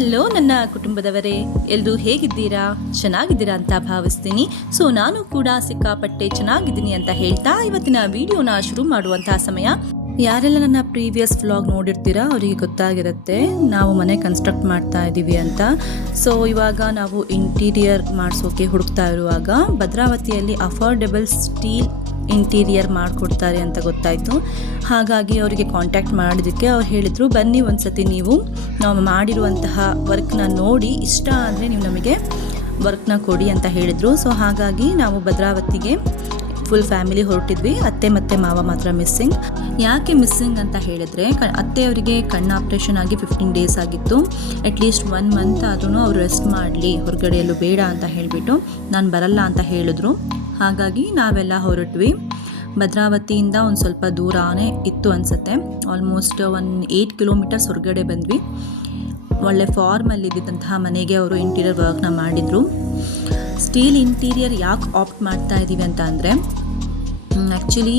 Hello ನನ್ನ ಕುಟುಂಬದವರೇ, ಎಲ್ಲರೂ ಹೇಗಿದ್ದೀರಾ? ಚೆನ್ನಾಗಿದ್ದೀರಾ ಅಂತ ಭಾವಿಸ್ತೀನಿ. ಸೊ ನಾನು ಕೂಡ ಸಿಕ್ಕಾಪಟ್ಟೆ ಚೆನ್ನಾಗಿದ್ದೀನಿ ಅಂತ ಹೇಳ್ತಾ ಇವತ್ತಿನ ವಿಡಿಯೋನ ಶುರು ಮಾಡುವಂತಹ ಸಮಯ. ಯಾರೆಲ್ಲ ನನ್ನ ಪ್ರೀವಿಯಸ್ ವ್ಲಾಗ್ ನೋಡಿರ್ತೀರಾ ಅವರಿಗೆ ಗೊತ್ತಾಗಿರುತ್ತೆ ನಾವು ಮನೆ ಕನ್ಸ್ಟ್ರಕ್ಟ್ ಮಾಡ್ತಾ ಇದ್ದೀವಿ ಅಂತ. ಸೊ ಇವಾಗ ನಾವು ಇಂಟೀರಿಯರ್ ಮಾಡಿಸೋಕೆ ಹುಡುಕ್ತಾ ಇರುವಾಗ ಭದ್ರಾವತಿಯಲ್ಲಿ ಅಫೋರ್ಡೆಬಲ್ ಸ್ಟೀಲ್ ಇಂಟೀರಿಯರ್ ಮಾಡಿಕೊಡ್ತಾರೆ ಅಂತ ಗೊತ್ತಾಯಿತು. ಹಾಗಾಗಿ ಅವರಿಗೆ ಕಾಂಟ್ಯಾಕ್ಟ್ ಮಾಡಿದ್ದಕ್ಕೆ ಅವ್ರು ಹೇಳಿದರು, ಬನ್ನಿ ಒಂದ್ಸತಿ ನೀವು ನಾವು ಮಾಡಿರುವಂತಹ ವರ್ಕ್ನ ನೋಡಿ ಇಷ್ಟ ಅಂದರೆ ನೀವು ನಮಗೆ ವರ್ಕ್ನ ಕೊಡಿ ಅಂತ ಹೇಳಿದರು. ಸೊ ಹಾಗಾಗಿ ನಾವು ಭದ್ರಾವತಿಗೆ ಫುಲ್ ಫ್ಯಾಮಿಲಿ ಹೊರಟಿದ್ವಿ. ಅತ್ತೆ ಮತ್ತು ಮಾವ ಮಾತ್ರ ಮಿಸ್ಸಿಂಗ್. ಯಾಕೆ ಮಿಸ್ಸಿಂಗ್ ಅಂತ ಹೇಳಿದ್ರೆ ಅತ್ತೆಯವರಿಗೆ ಕಣ್ಣು ಆಪ್ರೇಷನ್ ಆಗಿ 15 ಡೇಸ್ ಆಗಿತ್ತು. ಅಟ್ಲೀಸ್ಟ್ 1 ಮಂತ್ ಆದ್ರೂ ಅವ್ರು ರೆಸ್ಟ್ ಮಾಡಲಿ, ಹೊರಗಡೆಯಲ್ಲೂ ಬೇಡ ಅಂತ ಹೇಳಿಬಿಟ್ಟು ನಾನು ಬರಲ್ಲ ಅಂತ ಹೇಳಿದ್ರು. ಹಾಗಾಗಿ ನಾವೆಲ್ಲ ಹೊರಟ್ವಿ. ಭದ್ರಾವತಿಯಿಂದ ಒಂದು ಸ್ವಲ್ಪ ದೂರನೇ ಇತ್ತು ಅನಿಸುತ್ತೆ. ಆಲ್ಮೋಸ್ಟ್ 8 ಕಿಲೋಮೀಟರ್ಸ್ ಹೊರಗಡೆ ಬಂದ್ವಿ. ಒಳ್ಳೆ ಫಾರ್ಮಲ್ಲಿದ್ದಂತಹ ಮನೆಗೆ ಅವರು ಇಂಟೀರಿಯರ್ ವರ್ಕ್ನ ಮಾಡಿದರು. ಸ್ಟೀಲ್ ಇಂಟೀರಿಯರ್ ಯಾಕೆ ಆಪ್ಟ್ ಮಾಡ್ತಾ ಇದ್ದೀವಿ ಅಂತ ಅಂದರೆ, ಆ್ಯಕ್ಚುಲಿ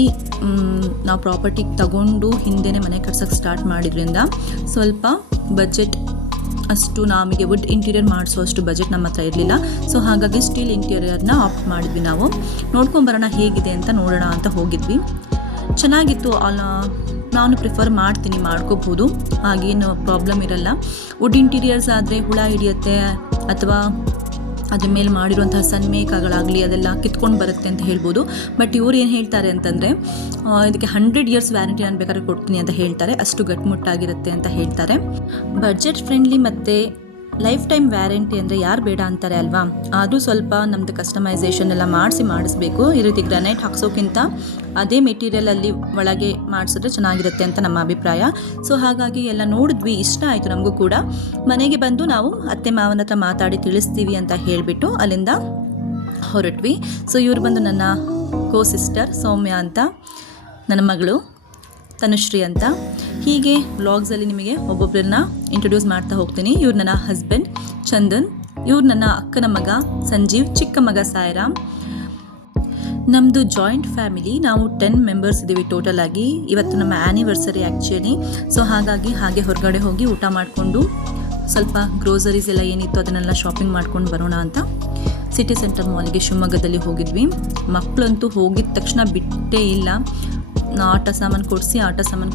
ನಾವು ಪ್ರಾಪರ್ಟಿ ತಗೊಂಡು ಹಿಂದೆನೇ ಮನೆ ಕಟ್ಸೋಕ್ಕೆ ಸ್ಟಾರ್ಟ್ ಮಾಡಿದ್ರಿಂದ ಸ್ವಲ್ಪ ಬಜೆಟ್ ಅಷ್ಟು ನಮಗೆ ವುಡ್ ಇಂಟೀರಿಯರ್ ಮಾಡಿಸೋ ಅಷ್ಟು ಬಜೆಟ್ ನಮ್ಮ ಹತ್ರ ಇರಲಿಲ್ಲ. ಸೊ ಹಾಗಾಗಿ ಸ್ಟೀಲ್ ಇಂಟೀರಿಯರ್ನ ಆಪ್ಟ್ ಮಾಡಿದ್ವಿ. ನಾವು ನೋಡ್ಕೊಂಬರೋಣ ಹೇಗಿದೆ ಅಂತ ನೋಡೋಣ ಅಂತ ಹೋಗಿದ್ವಿ. ಚೆನ್ನಾಗಿತ್ತು. ನಾನು ಪ್ರಿಫರ್ ಮಾಡ್ತೀನಿ, ಮಾಡ್ಕೋಬೋದು, ಹಾಗೇನು ಪ್ರಾಬ್ಲಮ್ ಇರಲ್ಲ. ವುಡ್ ಇಂಟೀರಿಯರ್ಸ್ ಆದರೆ ಹುಳ ಹಿಡಿಯುತ್ತೆ ಅಥವಾ ಅದ್ರ ಮೇಲೆ ಮಾಡಿರುವಂತಹ ಸನ್ಮೇಕಗಳಾಗಲಿ ಅದೆಲ್ಲ ಕಿತ್ಕೊಂಡು ಬರುತ್ತೆ ಅಂತ ಹೇಳ್ಬೋದು. ಬಟ್ ಇವ್ರು ಏನು ಹೇಳ್ತಾರೆ ಅಂತಂದರೆ ಇದಕ್ಕೆ 100 ಇಯರ್ಸ್ ವ್ಯಾರಂಟಿ ನಾನು ಬೇಕಾದ್ರೆ ಕೊಡ್ತೀನಿ ಅಂತ ಹೇಳ್ತಾರೆ. ಅಷ್ಟು ಗಟ್ಟಿಮುಟ್ಟಾಗಿರುತ್ತೆ ಅಂತ ಹೇಳ್ತಾರೆ. ಬಡ್ಜೆಟ್ ಫ್ರೆಂಡ್ಲಿ ಮತ್ತು ಲೈಫ್ ಟೈಮ್ ವ್ಯಾರಂಟಿ ಅಂದರೆ ಯಾರು ಬೇಡ ಅಂತಾರೆ ಅಲ್ವಾ? ಆದರೂ ಸ್ವಲ್ಪ ನಮ್ಮದು ಕಸ್ಟಮೈಸೇಷನ್ ಎಲ್ಲ ಮಾಡಿಸ್ಬೇಕು. ಈ ರೀತಿ ಗ್ರಾನೈಟ್ ಹಾಕ್ಸೋಕ್ಕಿಂತ ಅದೇ ಮೆಟೀರಿಯಲಲ್ಲಿ ಒಳಗೆ ಮಾಡಿಸಿದ್ರೆ ಚೆನ್ನಾಗಿರುತ್ತೆ ಅಂತ ನಮ್ಮ ಅಭಿಪ್ರಾಯ. ಸೊ ಹಾಗಾಗಿ ಎಲ್ಲ ನೋಡಿದ್ವಿ, ಇಷ್ಟ ಆಯಿತು ನಮಗೂ ಕೂಡ. ಮನೆಗೆ ಬಂದು ನಾವು ಅತ್ತೆ ಮಾವನ ಹತ್ರ ಮಾತಾಡಿ ತಿಳಿಸ್ತೀವಿ ಅಂತ ಹೇಳಿಬಿಟ್ಟು ಅಲ್ಲಿಂದ ಹೊರಟ್ವಿ. ಸೊ ಇವ್ರು ಬಂದು ನನ್ನ ಸಿಸ್ಟರ್ ಸೌಮ್ಯ ಅಂತ, ನನ್ನ ಮಗಳು ತನುಶ್ರೀ ಅಂತ. ಹೀಗೆ ವ್ಲಾಗ್ಸಲ್ಲಿ ನಿಮಗೆ ಒಬ್ಬೊಬ್ಬರನ್ನ ಇಂಟ್ರೊಡ್ಯೂಸ್ ಮಾಡ್ತಾ ಹೋಗ್ತೀನಿ. ಇವ್ರು ನನ್ನ ಹಸ್ಬೆಂಡ್ ಚಂದನ್, ಇವ್ರು ನನ್ನ ಅಕ್ಕನ ಮಗ ಸಂಜೀವ್, ಚಿಕ್ಕ ಮಗ ಸಾಯಿರಾಮ್. ನಮ್ಮದು ಜಾಯಿಂಟ್ ಫ್ಯಾಮಿಲಿ. ನಾವು 10 ಮೆಂಬರ್ಸ್ ಇದ್ದೀವಿ ಟೋಟಲ್ ಆಗಿ. ಇವತ್ತು ನಮ್ಮ ಆ್ಯನಿವರ್ಸರಿ ಆ್ಯಕ್ಚುಲಿ. ಸೊ ಹಾಗಾಗಿ ಹಾಗೆ ಹೊರಗಡೆ ಹೋಗಿ ಊಟ ಮಾಡಿಕೊಂಡು ಸ್ವಲ್ಪ ಗ್ರೋಸರೀಸ್ ಎಲ್ಲ ಏನಿತ್ತು ಅದನ್ನೆಲ್ಲ ಶಾಪಿಂಗ್ ಮಾಡ್ಕೊಂಡು ಬರೋಣ ಅಂತ ಸಿಟಿ ಸೆಂಟರ್ ಮಾಲ್ಗೆ ಶಿವಮೊಗ್ಗದಲ್ಲಿ ಹೋಗಿದ್ವಿ. ಮಕ್ಕಳಂತೂ ಹೋಗಿದ ತಕ್ಷಣ ಬಿಟ್ಟೇ ಇಲ್ಲ. ಆಟ ಸಾಮಾನು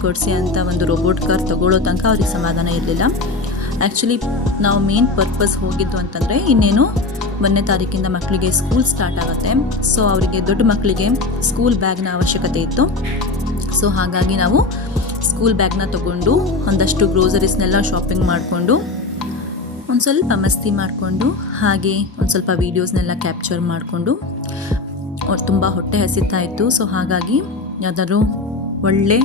ಕೊಡಿಸಿ ಅಂತ ಒಂದು ರೋಬೋಟ್ ಕಾರ್ ತಗೊಳ್ಳೋ ತನಕ ಅವ್ರಿಗೆ ಸಮಾಧಾನ ಇರಲಿಲ್ಲ. ಆ್ಯಕ್ಚುಲಿ ನಾವು ಮೇನ್ ಪರ್ಪಸ್ ಹೋಗಿದ್ದು ಅಂತಂದರೆ, ಇನ್ನೇನು 1ನೇ ತಾರೀಕಿಂದ ಮಕ್ಕಳಿಗೆ ಸ್ಕೂಲ್ ಸ್ಟಾರ್ಟ್ ಆಗುತ್ತೆ. ಸೊ ಅವರಿಗೆ ದೊಡ್ಡ ಮಕ್ಕಳಿಗೆ ಸ್ಕೂಲ್ ಬ್ಯಾಗ್ನ ಅವಶ್ಯಕತೆ ಇತ್ತು. ಸೊ ಹಾಗಾಗಿ ನಾವು ಸ್ಕೂಲ್ ಬ್ಯಾಗ್ನ ತೊಗೊಂಡು ಒಂದಷ್ಟು ಗ್ರೋಸರೀಸ್ನೆಲ್ಲ ಶಾಪಿಂಗ್ ಮಾಡಿಕೊಂಡು ಒಂದು ಸ್ವಲ್ಪ ಮಸ್ತಿ ಮಾಡಿಕೊಂಡು ಹಾಗೆ ಒಂದು ಸ್ವಲ್ಪ ವೀಡಿಯೋಸ್ನೆಲ್ಲ ಕ್ಯಾಪ್ಚರ್ ಮಾಡಿಕೊಂಡು ತುಂಬ ಹೊಟ್ಟೆ ಹಸಿತಾ ಇತ್ತು. ಸೊ ಹಾಗಾಗಿ ಯಾವುದಾದ್ರೂ ಒಳ್ಳೆ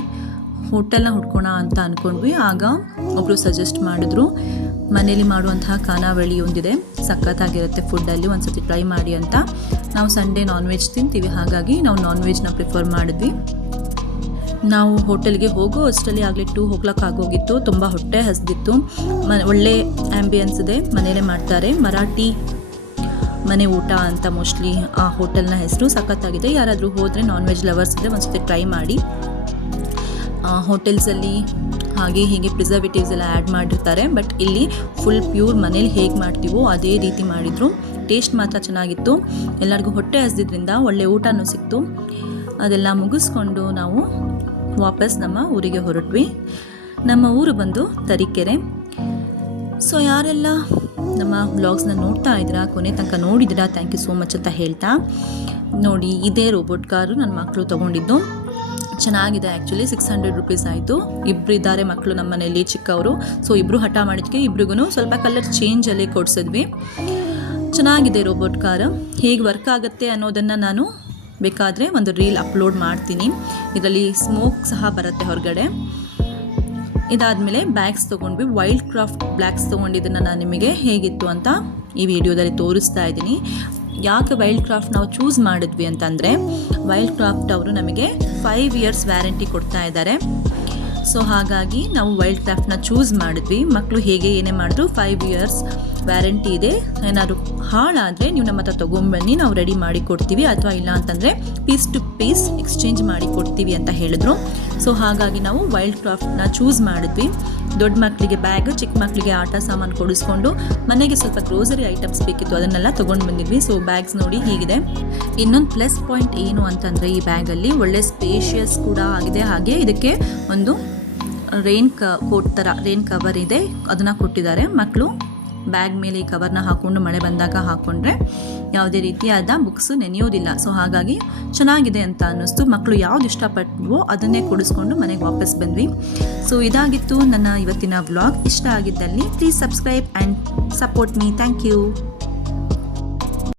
ಹೋಟೆಲ್ನ ಹುಡ್ಕೋಣ ಅಂತ ಅಂದ್ಕೊಂಡ್ವಿ. ಆಗ ಒಬ್ಬರು ಸಜೆಸ್ಟ್ ಮಾಡಿದ್ರು, ಮನೇಲಿ ಮಾಡುವಂತಹ ಖಾನಾವಳಿ ಒಂದಿದೆ, ಸಖತ್ತಾಗಿರುತ್ತೆ ಫುಡ್ಡಲ್ಲಿ, ಒಂದು ಸತಿ ಟ್ರೈ ಮಾಡಿ ಅಂತ. ನಾವು ಸಂಡೇ ನಾನ್ ವೆಜ್ ತಿಂತೀವಿ, ಹಾಗಾಗಿ ನಾವು ನಾನ್ ವೆಜ್ನ ಪ್ರಿಫರ್ ಮಾಡಿದ್ವಿ. ನಾವು ಹೋಟೆಲ್ಗೆ ಹೋಗೋ ಅಷ್ಟರಲ್ಲಿ ಆಗಲಿ 2 o'clock ಆಗೋಗಿತ್ತು. ತುಂಬ ಹೊಟ್ಟೆ ಹಸಿದಿತ್ತು. ಒಳ್ಳೆ ಆ್ಯಂಬಿಯನ್ಸ್ ಇದೆ, ಮನೇಲೇ ಮಾಡ್ತಾರೆ. ಮರಾಠಿ ಮನೆ ಊಟ ಅಂತ ಮೋಸ್ಟ್ಲಿ ಆ ಹೋಟೆಲ್ನ ಹೆಸರು. ಸಖತ್ತಾಗಿದೆ. ಯಾರಾದರೂ ಹೋದರೆ ನಾನ್ ವೆಜ್ ಲವರ್ಸ್ ಇದ್ದರೆ ಒಂದು ಸತಿ ಟ್ರೈ ಮಾಡಿ. ಹೋಟೆಲ್ಸಲ್ಲಿ ಹಾಗೆ ಹೀಗೆ ಪ್ರಿಸರ್ವೇಟಿವ್ಸ್ ಎಲ್ಲ ಆ್ಯಡ್ ಮಾಡಿರ್ತಾರೆ. ಬಟ್ ಇಲ್ಲಿ ಫುಲ್ ಪ್ಯೂರ್ ಮನೇಲಿ ಹೇಗೆ ಮಾಡ್ತೀವೋ ಅದೇ ರೀತಿ ಮಾಡಿದರು. ಟೇಸ್ಟ್ ಮಾತ್ರ ಚೆನ್ನಾಗಿತ್ತು. ಎಲ್ಲರಿಗೂ ಹೊಟ್ಟೆ ಹಸಿದ್ರಿಂದ ಒಳ್ಳೆ ಊಟನೂ ಸಿಕ್ತು. ಅದೆಲ್ಲ ಮುಗಿಸ್ಕೊಂಡು ನಾವು ವಾಪಸ್ ನಮ್ಮ ಊರಿಗೆ ಹೊರಟ್ವಿ. ನಮ್ಮ ಊರು ಬಂದು ತರೀಕೆರೆ. ಸೊ ಯಾರೆಲ್ಲ ನಮ್ಮ ವ್ಲಾಗ್ಸ್ನ ನೋಡ್ತಾ ಇದ್ದೀರಾ, ಕೊನೆ ತನಕ ನೋಡಿದ್ದೀರಾ, ಥ್ಯಾಂಕ್ ಯು ಸೋ ಮಚ್ ಅಂತ ಹೇಳ್ತಾ. ನೋಡಿ, ಇದೇ ರೋಬೋಟ್ ಕಾರು ನನ್ನ ಮಕ್ಕಳು ತೊಗೊಂಡಿದ್ದು. ಚೆನ್ನಾಗಿದೆ. ಆ್ಯಕ್ಚುಲಿ 600 ರೂಪೀಸ್ ಆಯಿತು. ಇಬ್ಬರು ಇದ್ದಾರೆ ಮಕ್ಕಳು ನಮ್ಮ ಮನೆಯಲ್ಲಿ, ಚಿಕ್ಕವರು. ಸೊ ಇಬ್ಬರು ಹಠ ಮಾಡಿದ್ದಕ್ಕೆ ಇಬ್ರಿಗೂ ಸ್ವಲ್ಪ ಕಲರ್ ಚೇಂಜಲ್ಲಿ ಕೊಡಿಸಿದ್ವಿ. ಚೆನ್ನಾಗಿದೆ ರೋಬೋಟ್ ಕಾರು. ಹೇಗೆ ವರ್ಕ್ ಆಗುತ್ತೆ ಅನ್ನೋದನ್ನು ನಾನು ಬೇಕಾದರೆ ಒಂದು ರೀಲ್ ಅಪ್ಲೋಡ್ ಮಾಡ್ತೀನಿ. ಇದರಲ್ಲಿ ಸ್ಮೋಕ್ ಸಹ ಬರುತ್ತೆ ಹೊರಗಡೆ. ಇದಾದಮೇಲೆ ಬ್ಯಾಗ್ಸ್ ತೊಗೊಂಡ್ವಿ. ವೈಲ್ಡ್ ಕ್ರಾಫ್ಟ್ ಬ್ಯಾಗ್ಸ್ ತೊಗೊಂಡಿದ್ದನ್ನು ನಾನು ನಿಮಗೆ ಹೇಗಿತ್ತು ಅಂತ ಈ ವಿಡಿಯೋದಲ್ಲಿ ತೋರಿಸ್ತಾ ಇದ್ದೀನಿ. ಯಾಕೆ ವೈಲ್ಡ್ ಕ್ರಾಫ್ಟ್ ನಾವು ಚೂಸ್ ಮಾಡಿದ್ವಿ ಅಂತಂದರೆ, ವೈಲ್ಡ್ ಕ್ರಾಫ್ಟ್ ಅವರು ನಮಗೆ 5 years ವ್ಯಾರಂಟಿ ಕೊಡ್ತಾ ಇದ್ದಾರೆ. ಸೊ ಹಾಗಾಗಿ ನಾವು ವೈಲ್ಡ್ ಕ್ರಾಫ್ಟ್ನ ಚೂಸ್ ಮಾಡಿದ್ವಿ. ಮಕ್ಕಳು ಹೇಗೆ ಏನೇ ಮಾಡಿದ್ರು 5 ಇಯರ್ಸ್ ವ್ಯಾರಂಟಿ ಇದೆ. ಏನಾದ್ರು ಹಾಳಾದರೆ ನೀವು ನಮ್ಮ ಹತ್ರ ತೊಗೊಂಬನ್ನಿ, ನಾವು ರೆಡಿ ಮಾಡಿ ಕೊಡ್ತೀವಿ, ಅಥವಾ ಇಲ್ಲ ಅಂತಂದರೆ ಪೀಸ್ ಟು ಪೀಸ್ ಎಕ್ಸ್ಚೇಂಜ್ ಮಾಡಿ ಕೊಡ್ತೀವಿ ಅಂತ ಹೇಳಿದ್ರು. ಸೊ ಹಾಗಾಗಿ ನಾವು ವೈಲ್ಡ್ ಕ್ರಾಫ್ಟ್ನ ಚೂಸ್ ಮಾಡಿದ್ವಿ. ದೊಡ್ಡ ಮಕ್ಕಳಿಗೆ ಬ್ಯಾಗ್, ಚಿಕ್ಕ ಮಕ್ಕಳಿಗೆ ಆಟ ಸಾಮಾನು ಕೊಡಿಸ್ಕೊಂಡು ಮನೆಗೆ ಸ್ವಲ್ಪ ಗ್ರೋಸರಿ ಐಟಮ್ಸ್ ಬೇಕಿತ್ತು, ಅದನ್ನೆಲ್ಲ ತೊಗೊಂಡು ಬಂದಿದ್ವಿ. ಸೊ ಬ್ಯಾಗ್ಸ್ ನೋಡಿ ಹೀಗಿದೆ. ಇನ್ನೊಂದು ಪ್ಲಸ್ ಪಾಯಿಂಟ್ ಏನು ಅಂತಂದರೆ ಈ ಬ್ಯಾಗಲ್ಲಿ ಒಳ್ಳೆ ಸ್ಪೇಷಿಯಸ್ ಕೂಡ ಆಗಿದೆ. ಹಾಗೆ ಇದಕ್ಕೆ ಒಂದು ಕೋಟ್ ಥರ ರೇನ್ ಕವರ್ ಇದೆ, ಅದನ್ನು ಕೊಟ್ಟಿದ್ದಾರೆ. ಮಕ್ಕಳು ಬ್ಯಾಗ್ ಮೇಲೆ ಈ ಕವರ್ನ ಹಾಕ್ಕೊಂಡು ಮಳೆ ಬಂದಾಗ ಹಾಕ್ಕೊಂಡ್ರೆ ಯಾವುದೇ ರೀತಿಯಾದ ಬುಕ್ಸು ನೆನೆಯೋದಿಲ್ಲ. ಸೊ ಹಾಗಾಗಿ ಚೆನ್ನಾಗಿದೆ ಅಂತ ಅನ್ನಿಸ್ತು. ಮಕ್ಕಳು ಯಾವ್ದು ಇಷ್ಟಪಟ್ಟವೋ ಅದನ್ನೇ ಕೊಡಿಸ್ಕೊಂಡು ಮನೆಗೆ ವಾಪಸ್ ಬಂದ್ವಿ. ಸೊ ಇದಾಗಿತ್ತು ನನ್ನ ಇವತ್ತಿನ ವ್ಲಾಗ್. ಇಷ್ಟ ಆಗಿದ್ದಲ್ಲಿ please subscribe and support me. Thank you.